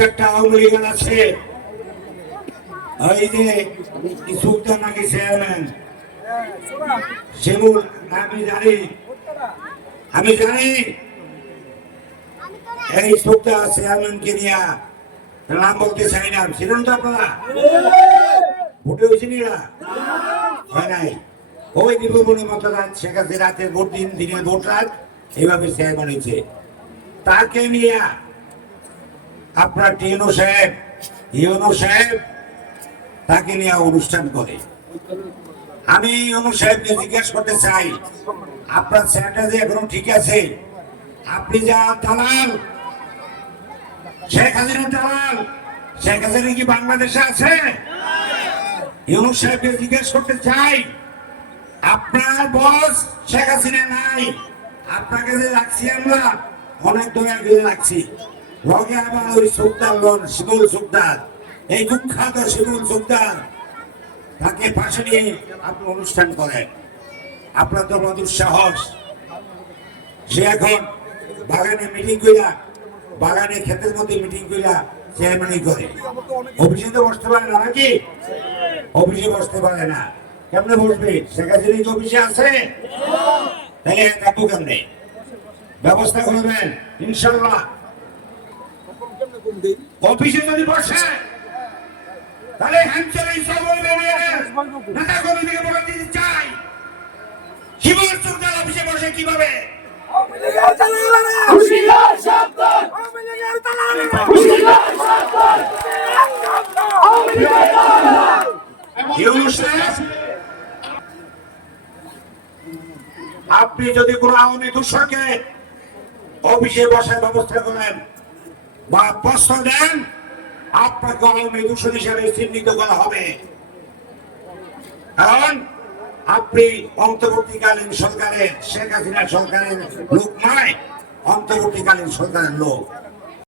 চারটা আওয়ামী লীগের আছে। ওই যে সুলতান নাকি চেয়ারম্যান? শিমুল, আমি জানি। আমি জানি। এই সুলতান চেয়ারম্যানকে নিয়ে নাম বলতে চাই না। ছিলেন তো আপনারা? ভোটে হয়েছে নি এরা? হয় নাই। ওই দীপমণি মতো রাত শেখ হাসিনা রাতে ভোট দিন দিনে ভোট রাত, এইভাবে চেয়ারম্যান হয়েছে। তাকে নিয়ে আপনার টিএনও সাহেব, ইউনো সাহেব, তাকে নিয়ে অনুষ্ঠান করে। আমি ইউনো সাহেবকে জিজ্ঞেস করতে চাই, আপনার স্যানিটাইজ এখনও ঠিক আছে? আপনি যা দালাল, শেখ হাসিনা দালাল, শেখ হাসিনা কি বাংলাদেশে আছে? ইউনু সাহেবকে জিজ্ঞেস করতে চাই, আপনার বস শেখ হাসিনা নাই আপনাকে যে রাখছি আমরা, অনেক দয়া করে রাখছি লগে আবার ওই সুলতান শিমুল সুলতান। এই কুখ্যাত শিমুল সুলতান। তাকে পাশে নিয়ে আপনি অনুষ্ঠান করেন। আপনার তো বড় দুঃসাহস। সে এখন বাগানে মিটিং কইরা, বাগানে ক্ষেতের মধ্যে মিটিং কইরা চেয়ারম্যানই করে। অফিসে তো বসতে পারে না নাকি? অফিসে বসতে পারে না। কেমনে বসবে? শেখ হাসিনা কি অফিসে আছে? তাহলে থাকব কেমনে? ব্যবস্থা করবেন ইনশাল্লাহ অফিসে যদি বসে তাহলে হ্যান্ডসেলে সব বলবে নেতা কর্মীকে বলে দিতে চাই। শিবর চৌধুরী অফিসে বসে কীভাবে? আপনি যদি কোন আওয়ামী দূষণকে অফিসে বসার ব্যবস্থা করেন বা প্রশ্ন দেন, আপনাকে আওয়ামী দূষণ হিসাবে চিহ্নিত করা হবে। কারণ আপনি অন্তর্বর্তীকালীন সরকারের, শেখ হাসিনা সরকারের লোক নয়, অন্তর্বর্তীকালীন সরকারের লোক।